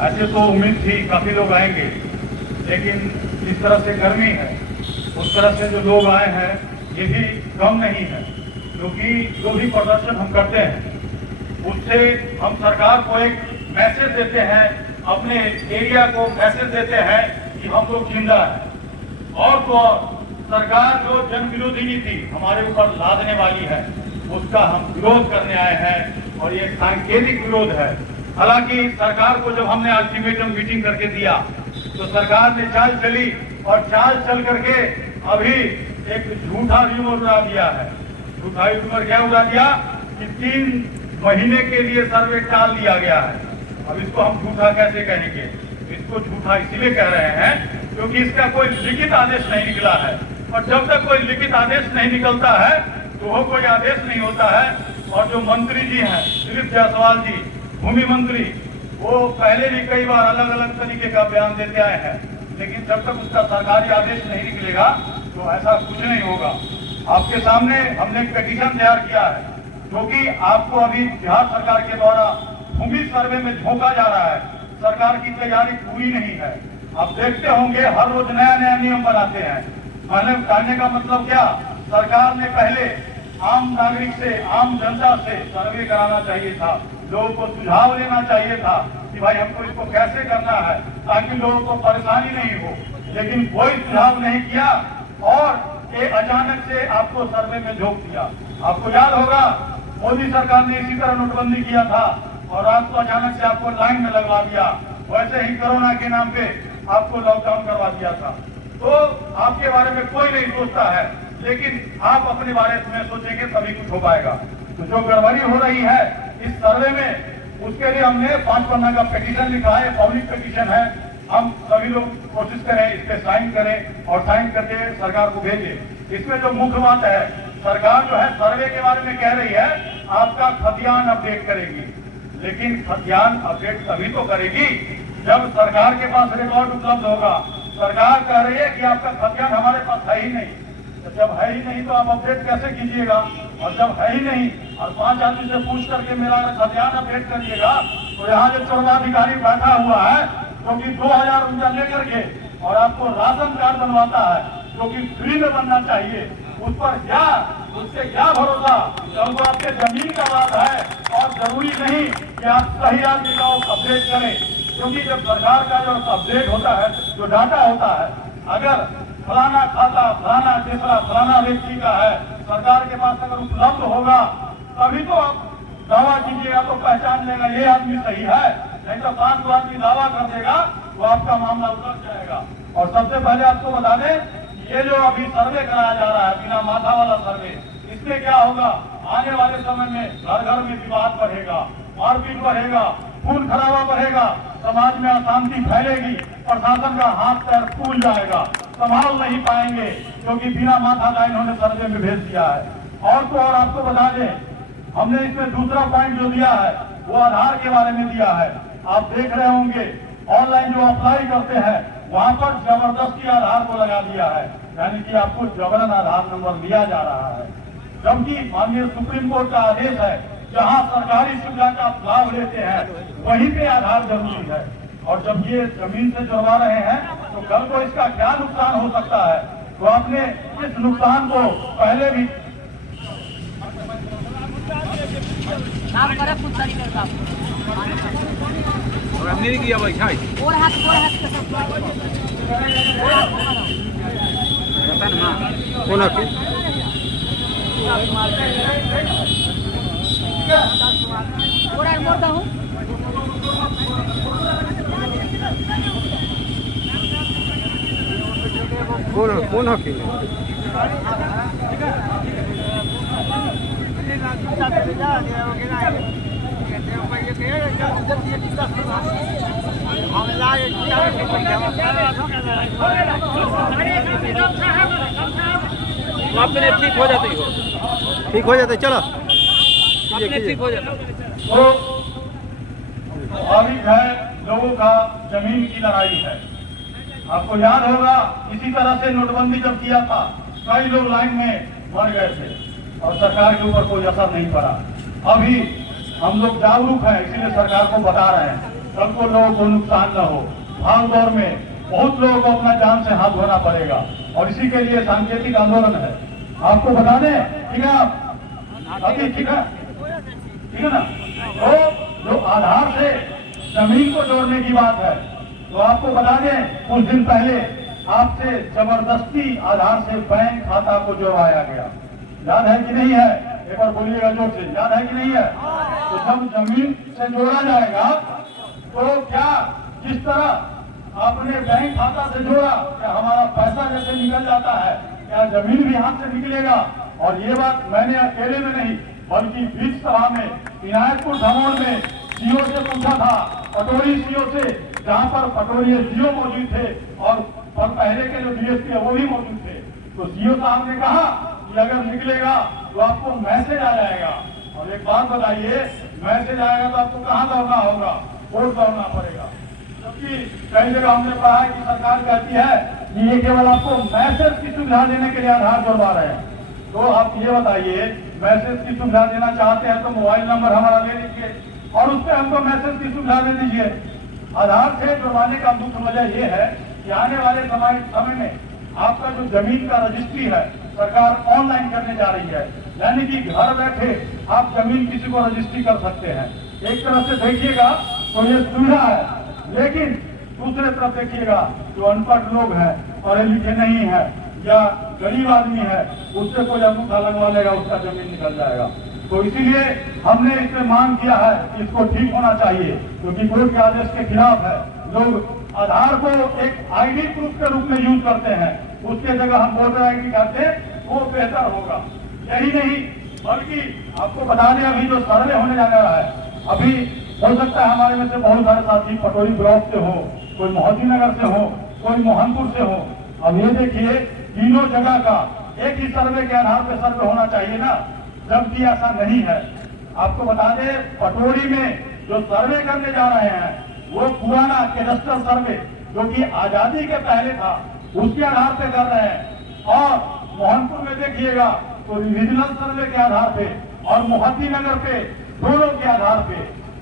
ऐसे तो उम्मीद थी काफी लोग आएंगे, लेकिन जिस तरह से गर्मी है उस तरह से जो लोग आए हैं ये भी कम नहीं है, क्योंकि जो भी प्रदर्शन हम करते हैं उससे हम सरकार को एक मैसेज देते हैं, अपने एरिया को मैसेज देते हैं कि हम लोग जिंदा हैं। और तो और सरकार जो जन विरोधी नीति हमारे ऊपर लादने वाली है उसका हम विरोध करने आए हैं, और ये सांकेतिक विरोध है। हालांकि सरकार को जब हमने अल्टीमेटम मीटिंग करके दिया तो सरकार ने चाल चली, और चाल चल करके अभी एक झूठा र्यूमर उड़ा दिया है। झूठा र्यूमर क्या उड़ा दिया कि 3 महीने के लिए सर्वे टाल दिया गया है। अब इसको हम झूठा कैसे कहेंगे? इसको झूठा इसलिए कह रहे हैं क्योंकि इसका कोई लिखित आदेश नहीं निकला है, और जब तक कोई लिखित आदेश नहीं निकलता है तो वो कोई आदेश नहीं होता है। और जो मंत्री जी हैं दिलीप जायसवाल जी, भूमि मंत्री, वो पहले भी कई बार अलग अलग तरीके का बयान देते आए हैं, लेकिन जब तक उसका सरकारी आदेश नहीं निकलेगा तो ऐसा कुछ नहीं होगा। आपके सामने हमने एक पिटीशन तैयार किया है, जो कि आपको अभी बिहार सरकार के द्वारा भूमि सर्वे में झोंका जा रहा है। सरकार की तैयारी पूरी नहीं है। आप देखते होंगे हर रोज नया नया नियम बनाते हैं। मतलब कहने का मतलब क्या, सरकार ने पहले आम नागरिक से, आम जनता से सर्वे कराना चाहिए था, लोगों को सुझाव लेना चाहिए था कि भाई हमको इसको कैसे करना है ताकि लोगों को परेशानी नहीं हो, लेकिन कोई सुझाव नहीं किया और ये अचानक से आपको सर्वे में झोंक दिया। आपको याद होगा मोदी सरकार ने इसी तरह नोटबंदी किया था और आपको अचानक से आपको लाइन में लगवा दिया। वैसे ही कोरोना के नाम पे आपको लॉकडाउन करवा दिया था। तो आपके बारे में कोई नहीं सोचता है, लेकिन आप अपने बारे में सोचेंगे तभी कुछ हो पाएगा। तो जो गड़बड़ी हो रही है इस सर्वे में, उसके लिए हमने 5 पन्ना का पिटीशन लिखा है, पब्लिक पिटीशन है। हम सभी लोग कोशिश करें इस पे साइन करें और साइन करके सरकार को भेजें। इसमें जो मुख्य बात है, सरकार जो है सर्वे के बारे में कह रही है आपका खतियान अपडेट करेगी, लेकिन खतियान अपडेट तभी तो करेगी जब सरकार के पास रिकॉर्ड उपलब्ध होगा। सरकार कह रही है कि आपका खतियान हमारे पास है ही नहीं, तो जब है ही नहीं तो आप अपडेट कैसे कीजिएगा? और जब है ही नहीं और 5 आदमी से पूछ करके मेरा खतियान अपडेट करिएगा, तो यहाँ जो चुनावाधिकारी बैठा हुआ है जो कि 2000 रुपया लेकर के और आपको राशन कार्ड बनवाता है जो कि फ्री में बनना चाहिए, उस पर क्या, उससे क्या भरोसा? जब आपके जमीन का बात है और जरूरी नहीं कि आप सही आदमी का अपडेट करें, क्योंकि जब सरकार का जो अपडेट होता है, जो डाटा होता है, अगर फलाना खाता फलाना तीसरा फलाना व्यक्ति का है, सरकार के पास अगर उपलब्ध होगा तभी तो आप दावा कीजिएगा, तो पहचान लेगा ये आदमी सही है। नहीं तो 500 आदमी दावा कर देगा तो आपका मामला उतर जाएगा। और सबसे पहले आपको बता दें, ये जो अभी सर्वे कराया जा रहा है बिना माथा वाला सर्वे, इसमें क्या होगा, आने वाले समय में घर घर में विवाद बढ़ेगा, मारपीट बढ़ेगा, खून खराबा बढ़ेगा, समाज में अशांति फैलेगी, प्रशासन का हाथ पैर फूल जाएगा, संभाल नहीं पाएंगे, क्योंकि बिना माथा का इन्होंने सर्वे में भेज दिया है। और तो और आपको बता दें, हमने इसमें दूसरा पॉइंट जो दिया है वो आधार के बारे में दिया है। आप देख रहे होंगे ऑनलाइन जो अप्लाई करते हैं वहां पर जबरदस्ती आधार को लगा दिया है, यानी कि आपको जबरन आधार नंबर लिया जा रहा है, जबकि माननीय सुप्रीम कोर्ट का आदेश है जहां सरकारी सुविधा का लाभ लेते हैं वहीं पे आधार जरूरी है। और जब ये जमीन से जुड़वा रहे हैं तो कल को इसका क्या नुकसान हो सकता है? तो आपने इस नुकसान को पहले भी काम करे कुछ तरीके का और हमने नहीं किया भाई खाई और हाथ के सब रतन हां कौन है और मोड़ता हूं कौन है अपने ठीक हो जाते हो, ठीक हो जाते, चलो अपने ठीक हो जाता। तो स्वाभाविक है लोगों का जमीन की लड़ाई है। आपको याद होगा इसी तरह से नोटबंदी जब किया था कई लोग लाइन में मर गए थे और सरकार के ऊपर कोई असर नहीं पड़ा। अभी हम लोग जागरूक हैं, इसीलिए सरकार को बता रहे हैं। कल को लोगों को नुकसान न हो। भाग दौड़ में बहुत लोगों को अपना जान से हाथ धोना पड़ेगा और इसी के लिए सांकेतिक आंदोलन है। आपको बता दें, ठीक है अभी, ठीक है ना। तो जो आधार से जमीन को जोड़ने की बात है, तो आपको बता दें कुछ दिन पहले आपसे जबरदस्ती आधार से बैंक खाता को जोड़वाया गया। याद है कि नहीं है? एक बार बोलिएगा जोर से, याद है कि नहीं है? तो जब जमीन से जोड़ा जाएगा तो क्या किस तरह आपने बैंक खाता से जोड़ा, क्या हमारा पैसा जैसे निकल जाता है, क्या जमीन भी हाथ से निकलेगा? और ये बात मैंने अकेले में नहीं बल्कि बीच सभा में इनायतपुर धमोड़ में सीओ से पूछा था, पटोरी सीओ से, जहाँ पर पटोरी सीओ मौजूद थे और पहले के जो डीएसपी है वो भी मौजूद थे। तो सीओ साहब ने कहा कि अगर निकलेगा तो आपको मैसेज आ जाएगा। और एक बात बताइए, मैसेज आएगा तो आपको कहाँ दौड़ना होगा? कोर्ट दौड़ना पड़ेगा। जबकि कई जगह हमने पढ़ा है कि सरकार कहती है कि ये केवल आपको मैसेज की सुविधा देने के लिए आधार जोड़वा रहे हैं। तो आप ये बताइए, मैसेज की सुविधा देना चाहते हैं तो मोबाइल नंबर हमारा ले लीजिए और उस पर हमको मैसेज की सुविधा दे दीजिए। आधार से जुड़वाने का मुख्य वजह यह है कि आने वाले समय में आपका जो जमीन का रजिस्ट्री है सरकार ऑनलाइन करने जा रही है, यानी कि घर बैठे आप जमीन किसी को रजिस्ट्री कर सकते हैं। एक तरफ से देखिएगा तो ये सुविधा है, लेकिन दूसरे तरफ देखिएगा जो अनपढ़ लोग हैं, पढ़े लिखे नहीं है या गरीब आदमी है, उससे कोई अंगूठा लगवा लेगा, उसका जमीन निकल जाएगा। तो इसीलिए हमने इसमें मांग किया है कि इसको ठीक होना चाहिए, क्योंकि कोर्ट के आदेश के खिलाफ है। लोग आधार को एक आईडी प्रूफ के रूप में यूज करते हैं, उसके जगह हम वोटर आईडी करते हैं, वो बेहतर होगा। यही नहीं बल्कि आपको बता दें, अभी जो सर्वे होने जाने रहा है, अभी हो सकता है हमारे में से बहुत सारे साथी पटोरी ब्लॉक से हो, कोई मोहती नगर से हो, कोई मोहनपुर से हो। अब ये देखिए, तीनों जगह का एक ही सर्वे के आधार पर सर्वे होना चाहिए ना, जबकि ऐसा नहीं है। आपको बता दें, पटोरी में जो सर्वे करने जा रहे हैं वो पुराना कैडेस्ट्रल सर्वे जो कि आजादी के पहले था, उसके आधार पे कर रहे हैं। और मोहनपुर में देखिएगा तो रिविजनल सर्वे के आधार पे और मोहती नगर पे दोनों के आधार पे,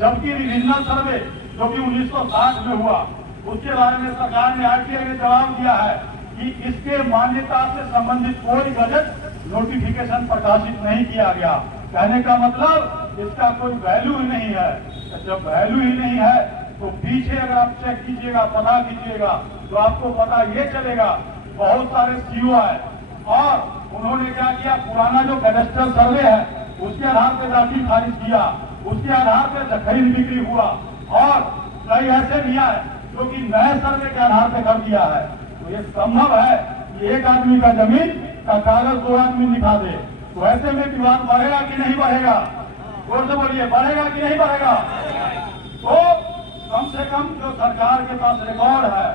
जबकि रिविजनल सर्वे जो कि 1960 में हुआ, उसके बारे में सरकार ने आरटीआई में जवाब दिया है कि इसके मान्यता से संबंधित कोई गजट नोटिफिकेशन प्रकाशित नहीं किया गया। कहने का मतलब इसका कोई वैल्यू ही नहीं है। जब वैल्यू ही नहीं है तो पीछे अगर आप चेक कीजिएगा, पता कीजिएगा, तो आपको पता ये चलेगा बहुत सारे सीओ है और उन्होंने क्या किया, पुराना जो कैडेस्ट्रल सर्वे है उसके आधार पर राशि खारिज किया, उसके आधार पर खरीद बिक्री हुआ और कई ऐसे दिया है जो कि नए सर्वे के आधार पर कर दिया है। तो ये संभव है कि एक आदमी का जमीन का कागज दो आदमी दिखा दे, तो ऐसे में विवाद बढ़ेगा कि नहीं बढ़ेगा? जोर से बोलिए, बढ़ेगा कि नहीं बढ़ेगा? तो कम से कम जो सरकार के पास रिकॉर्ड है,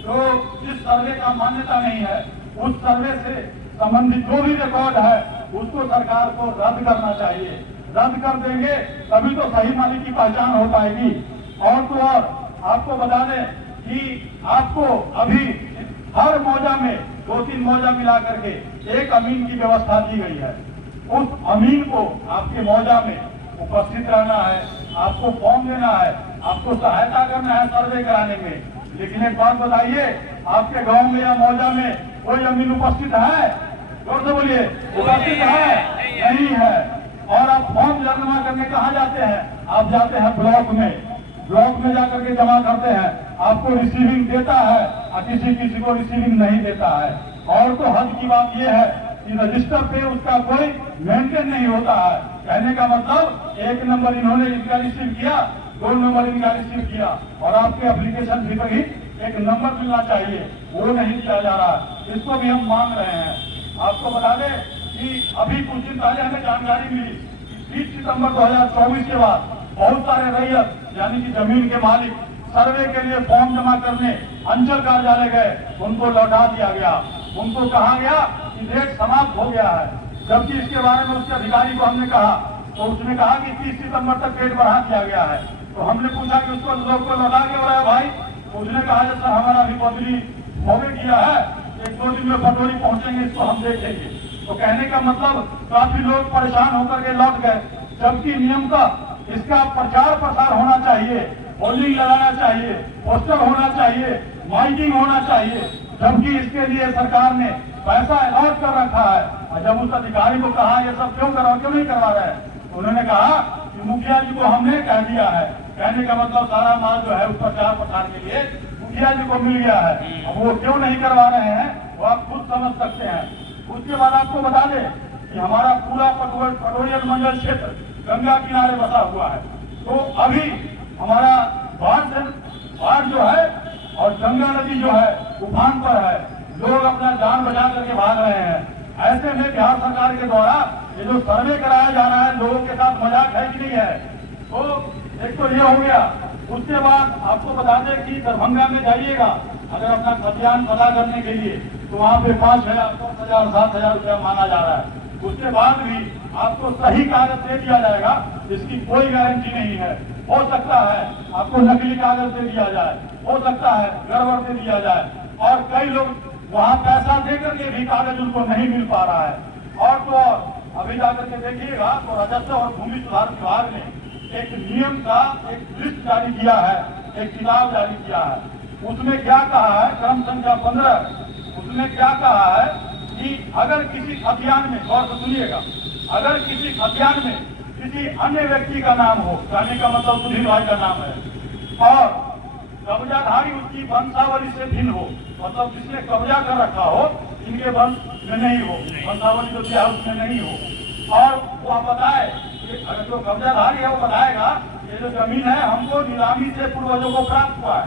जो जिस सर्वे का मान्यता नहीं है, उस सर्वे से संबंधित जो भी रिकॉर्ड है उसको सरकार को रद्द करना चाहिए। रद्द कर देंगे तभी तो सही मालिक की पहचान हो पाएगी। और तो और आपको बता दें कि आपको अभी हर मौजा में 2-3 मौजा मिला करके एक अमीन की व्यवस्था दी गई है। उस अमीन को आपके मौजा में उपस्थित रहना है, आपको फॉर्म देना है, आपको सहायता करना है सर्वे कराने में। लेकिन एक बात बताइए, आपके गांव में या मौजा में कोई अमीन उपस्थित है? जोर से बोलिए, उपस्थित है? नहीं है। और आप फॉर्म जमा करने कहाँ जाते हैं? आप जाते हैं ब्लॉक में। ब्लॉक में जाकर के जमा करते हैं, आपको रिसीविंग देता है और किसी को रिसीविंग नहीं देता है। और तो हद की बात यह है कि रजिस्टर पे उसका कोई मेंटेन नहीं होता है। कहने का मतलब 1 नंबर इन्होंने इनका रिसीव किया, 2 नंबर इनका रिसीव किया और आपके एप्लीकेशन फी पर ही एक नंबर मिलना चाहिए, वो नहीं दिया जा रहा। इसको भी हम मांग रहे हैं। आपको बता दें कि अभी कुछ दिन पहले हमें जानकारी मिली, 30 सितंबर 2024 के बाद बहुत सारे रैयत यानी कि जमीन के मालिक सर्वे के लिए फॉर्म जमा करने अंचल कार्यालय गए, उनको लौटा दिया गया। उनको कहा गया कि डेट समाप्त हो गया है, जबकि इसके बारे में उसके अधिकारी को हमने कहा तो उसने कहा कि 30 सितंबर तक डेट बढ़ा दिया गया है। तो हमने पूछा कि उसको लोग को लौटा के बोला भाई, उसने कहा सर हमारा अभी बदली होने किया है, 1-2 दिन में पटोरी पहुंचेंगे, इसको हम देखेंगे। तो कहने का मतलब काफी लोग परेशान होकर के लौट गए, जबकि नियम का इसका प्रचार प्रसार होना चाहिए होर्डिंग लगाना चाहिए, पोस्टर होना चाहिए, माइकिंग होना चाहिए, जबकि इसके लिए सरकार ने पैसा अलॉट कर रखा है। और जब उस अधिकारी को कहा ये सब क्यों नहीं करवा रहे हैं, तो उन्होंने कहा कि मुखिया जी को हमने कह दिया है। कहने का मतलब सारा माल जो है उस प्रचार प्रसार के लिए मुखिया जी को मिल गया है। अब वो क्यों नहीं करवा रहे हैं वो आप खुद समझ सकते हैं। उसके बाद आपको बता दें कि हमारा पूरा पटोरियल मंडल क्षेत्र गंगा किनारे बसा हुआ है। तो अभी हमारा बाढ़ जो है और गंगा नदी जो है उफान पर है, लोग अपना जान बचा करके भाग रहे हैं। ऐसे में बिहार सरकार के द्वारा ये जो सर्वे कराया जा रहा है लोगों के साथ मजाक है कि नहीं है। तो एक तो ये हो गया। उसके बाद आपको बता दें कि दरभंगा में जाइएगा अगर अपना खतियान पता करने के लिए तो वहाँ पे 5,000, 10,000, 7,000 रुपया मांगा जा रहा है। उसके बाद भी आपको सही कागज दे दिया जाएगा, इसकी कोई गारंटी नहीं है। हो सकता है आपको नकली कागज दे दिया जाए, हो सकता है गड़बड़ दे दिया जाए, और कई लोग वहाँ पैसा दे करके भी कागज उनको नहीं मिल पा रहा है। और तो और अभी जाकर के देखिएगा तो राजस्व और भूमि सुधार विभाग ने एक नियम का एक लिस्ट जारी किया है, एक किताब जारी किया है। उसमें क्या कहा है, क्रम संख्या 15, उसमें क्या कहा है कि अगर किसी खतियान में, गौर से सुनिएगा, अगर किसी खतियान में किसी अन्य व्यक्ति का नाम हो, कहने का मतलब सुधीर भाई का नाम है, और कब्जाधारी उसकी वंशावली से भिन्न हो, मतलब जिसने कब्जा कर रखा हो इनके वंश में नहीं हो, वंशावली जो दिया उसमें नहीं हो, और वो बताए, अगर जो कब्जाधारी है वो बताएगा ये जो जमीन है हमको नीलामी से पूर्वजों को प्राप्त हुआ है,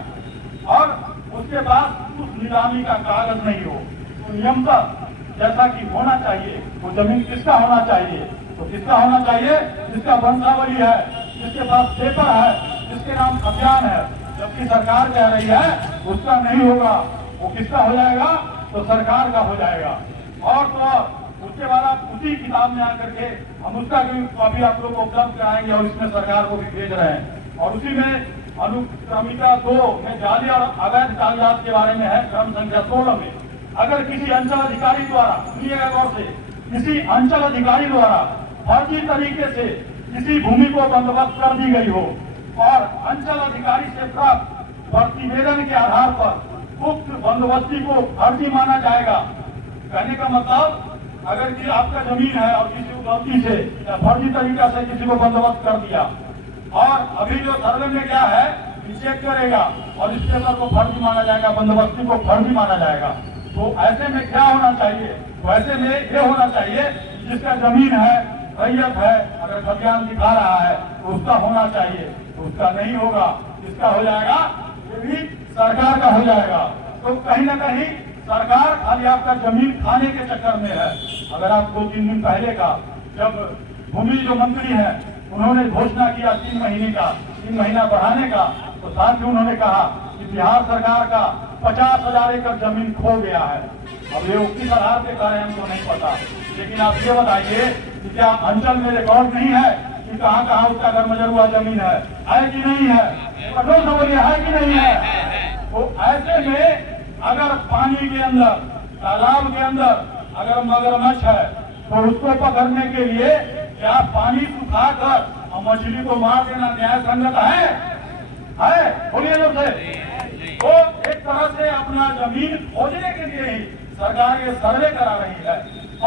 और उसके बाद उस नीलामी का कागज नहीं हो, तो नियमतः जैसा कि होना चाहिए वो जमीन किसका होना चाहिए, तो किसका होना चाहिए, जिसका वंशावली है, जिसके पास पेपर है, जिसके नाम खतियान है। जबकि सरकार कह रही है उसका नहीं होगा, वो किसका हो जाएगा, तो सरकार का हो जाएगा। और तो और उसके बाद आप उसी किताब में आकर के हम उसका भी कॉपी आप लोग को उपलब्ध कराएंगे और इसमें सरकार को भी भेज रहे हैं। और उसी में अनुक्रमिका 2 में जाली और अवैध कागजात के बारे में है, क्रम संख्या 16 में अगर किसी अंचल अधिकारी द्वारा, सुनिएगा गौर से, किसी अंचल अधिकारी द्वारा फर्जी तरीके से किसी भूमि को बंदोबस्त कर दी गई हो और अंचल अधिकारी से प्राप्त प्रतिवेदन के आधार पर उक्त बंदोबस्ती को फर्जी माना जाएगा। कहने का मतलब अगर कि आपका जमीन है और किसी को गलती से या फर्जी तरीका से किसी को बंदोबस्त कर दिया, और अभी जो सर्वे में क्या है चेक करेगा और इस पेपर को फर्जी माना जाएगा, बंदोबस्ती को फर्जी माना जाएगा। तो ऐसे में क्या होना चाहिए, तो ऐसे में ये होना चाहिए जिसका जमीन है, रैयत है, अगर खतियान दिखा रहा है तो उसका होना चाहिए, तो उसका नहीं होगा, किसका हो जाएगा, ये भी सरकार का हो जाएगा। तो कहीं ना कहीं सरकार खाली आपका जमीन खाने के चक्कर में है। अगर आप 2-3 दिन पहले का, जब भूमि जो मंत्री है उन्होंने घोषणा किया 3 महीने का, 3 महीना बढ़ाने का, तो साथ ही उन्होंने कहा कि बिहार सरकार का 50,000 एकड़ जमीन खो गया है। अब ये किस आधार पे कह रहे हैं हमको नहीं पता, लेकिन आप ये बताइए कि क्या अंचल में रिकॉर्ड नहीं है कि कहाँ कहाँ उसका घर मजरूआ जमीन है कि नहीं है, कठोर से बोलिए है कि नहीं है। तो ऐसे में अगर पानी के अंदर, तालाब के अंदर अगर मगरमच्छ है तो उसको पकड़ने के लिए क्या पानी सुखाकर और मछली को मार देना न्याय संगत है? बोलिए लोग से। तो एक तरह से अपना जमीन खोजने के लिए ही सरकार ये सर्वे करा रही है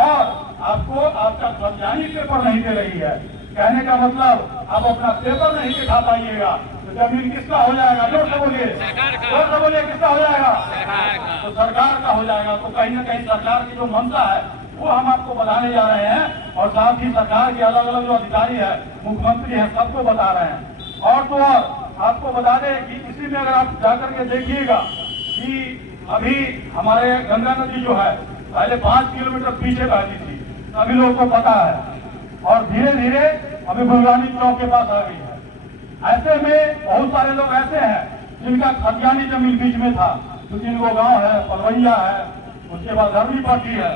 और आपको आपका कब्जानी पेपर नहीं दे रही है। कहने का मतलब आप अपना पेपर नहीं दिखा पाइएगा तो जमीन किसका हो जाएगा, जोर से बोलिए, जोर से बोलिए, किसका हो जाएगा, तो सरकार का हो जाएगा। तो कहीं ना कहीं सरकार की जो मंशा है वो हम आपको बताने जा रहे हैं और साथ ही सरकार के अलग अलग जो अधिकारी है, मुख्यमंत्री है, सबको बता रहे हैं। और तो और आपको बता दें कि इसी में अगर आप जाकर के देखिएगा कि अभी हमारे गंगा नदी जो है पहले 5 किलोमीटर पीछे बहती थी, सभी लोगों को पता है, और धीरे धीरे अभी बुलगानी चौक के पास आ गई है। ऐसे में बहुत सारे लोग ऐसे हैं जिनका खतियानी जमीन बीच में था, तो जिनको गाँव है, पलवैया है, उसके बाद धरनी पट्टी है।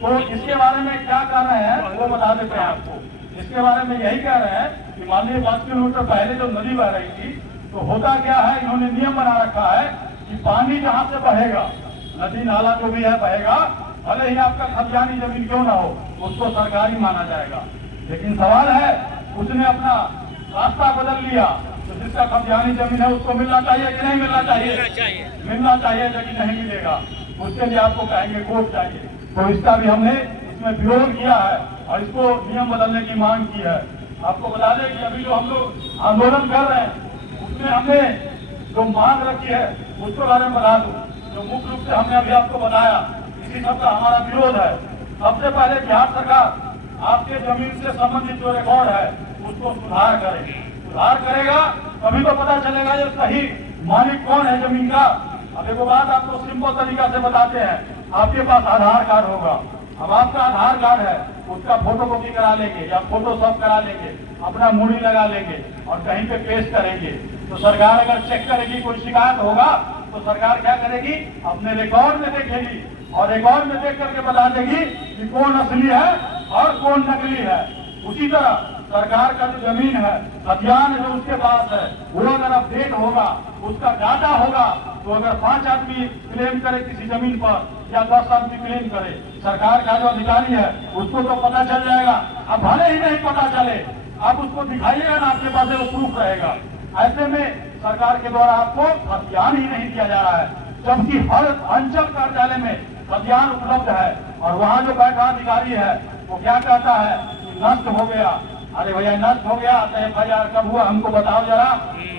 तो इसके बारे में क्या कर रहे हैं वो बता देते हैं आपको। इसके बारे में यही कह रहे हैं कि मान लीजिए 5 किलोमीटर पहले जो नदी बह रही थी, तो होता क्या है, इन्होंने नियम बना रखा है कि पानी जहाँ से बहेगा, नदी नाला जो भी है बहेगा, भले ही आपका खतियानी जमीन क्यों ना हो, उसको सरकारी माना जाएगा। लेकिन सवाल है उसने अपना रास्ता बदल लिया, तो जिसका कब्जानी जमीन है उसको मिलना चाहिए कि नहीं मिलना चाहिए? मिलना चाहिए, लेकिन नहीं मिलेगा। उसके लिए आपको कहेंगे कोर्ट चाहिए। तो इसका भी हमने इसमें विरोध किया है और इसको नियम बदलने की मांग की है। आपको बता दें कि अभी जो हम लोग आंदोलन कर रहे हैं उसमें हमने जो मांग रखी है उसके बारे में बता दूं। जो मुख्य रूप से हमने अभी आपको बताया, इसी सब का हमारा विरोध है। सबसे पहले बिहार सरकार आपके जमीन से संबंधित जो रिकॉर्ड है उसको सुधार करेगी। सुधार करेगा तभी तो पता चलेगा ये सही मालिक कौन है जमीन का। अब एक बात आपको सिंपल तरीका से बताते हैं। आपके पास आधार कार्ड होगा, अब आपका आधार कार्ड है उसका फोटोकॉपी करा लेंगे या फोटोशॉप करा लेंगे, अपना मूड़ी लगा लेंगे और कहीं पे पेश करेंगे। तो सरकार अगर चेक करेगी, कोई शिकायत होगा तो सरकार क्या करेगी? अपने रिकॉर्ड में देखेगी और रिकॉर्ड में देख करके बता देगी कि कौन असली है और कौन नकली है। उसी तरह सरकार का जो जमीन है, खतियान जो उसके पास है, वो अगर अपडेट होगा, उसका डाटा होगा, तो अगर 5 आदमी क्लेम करे किसी जमीन पर या 10 आदमी क्लेम करे, सरकार का जो अधिकारी है उसको तो पता चल जाएगा। अब भले ही नहीं पता चले, आप उसको दिखाइएगा ना, आपके पास वो प्रूफ रहेगा। ऐसे में सरकार के द्वारा आपको खतियान ही नहीं दिया जा रहा है, जबकि हर अंचल कार्यालय में खतियान उपलब्ध है। और वहाँ जो बैठा अधिकारी है वो क्या कहता है कि नष्ट हो गया। अरे भैया नष्ट हो गया तो FIR कब हुआ हमको बताओ जरा।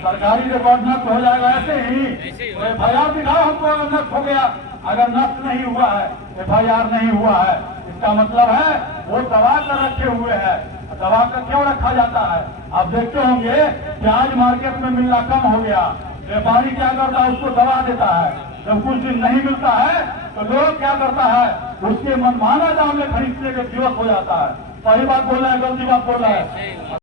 सरकारी रिकॉर्ड नष्ट हो जाएगा ऐसे ही? तो FIR दिखाओ हमको अगर नष्ट हो गया। अगर नष्ट नहीं हुआ है, FIR नहीं हुआ है, इसका मतलब है वो दबा कर रखे हुए है। दबा कर क्यों रखा जाता है? आप देखते होंगे प्याज मार्केट में मिलना कम हो गया, व्यापारी क्या करता है? उसको दबा देता है। जब कुछ दिन नहीं मिलता है तो लोग क्या करता है? उसके मनमाना दाम में खरीदने के दिवस हो जाता है। सही बात बोल रहा है, गलती बात बोल रहा है?